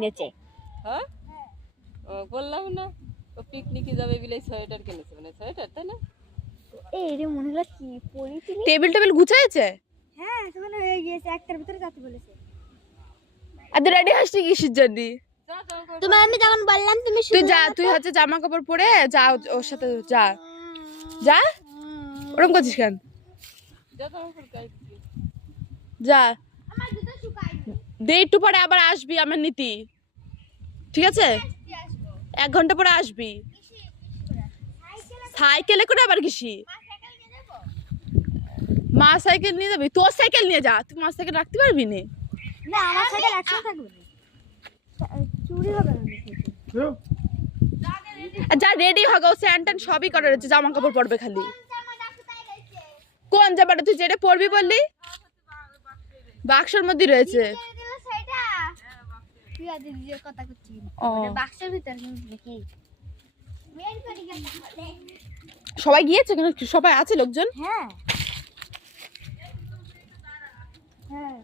কিনেছে। হ্যাঁ ও বললাম না ও পিকনিকে যাবে বলে সোয়েটার কিনেছে মানে সোয়েটার তাই না এই রে মনে হলো কি পলিথিন। টেবিল গুছাইছে? হ্যাঁ তোমার হয়ে গিয়েছে, একটার ভিতরে যেতে বলেছে। আর তুই রেডি হাসছি কিসের জন্য? তোমার আমি যখন বললাম তুমি তুই যা, তুই হচ্ছে জামা কাপড় পরে যা ওর সাথে যা যা। ওরকম করছিস কেন? যা তো আমার গায়ে দিছি। যা আমার জুতো শুকায়নি। দে, একটু পরে আবার আসবি আমার নীতি, ঠিক আছে? 1 ঘন্টা পরে আসবি। সাইকেলে করে আবার কিসি? মা সাইকেল নিয়ে যাবি? তোর সাইকেল নিয়ে যা, তুই মা সাইকেল রাখতে পারবি না? না আমার সাইকেল একসাথে থাকবে না, চুরি হবে না সাইকেল। আর যা রেডি হবে, ও স্যান্ড ট্যান সবই করা রয়েছে, জামা কাপড় পরবে খালি। কোন জামাটা তুই যেটা পরবি বললি? বাক্সের মধ্যে রয়েছে। তুই আজ নিজের কথা করছিস ও বাক্সের ভিতরে নাকি? সবাই গিয়েছে কেন? সবাই আছে লোকজন? হ্যাঁ হ্যাঁ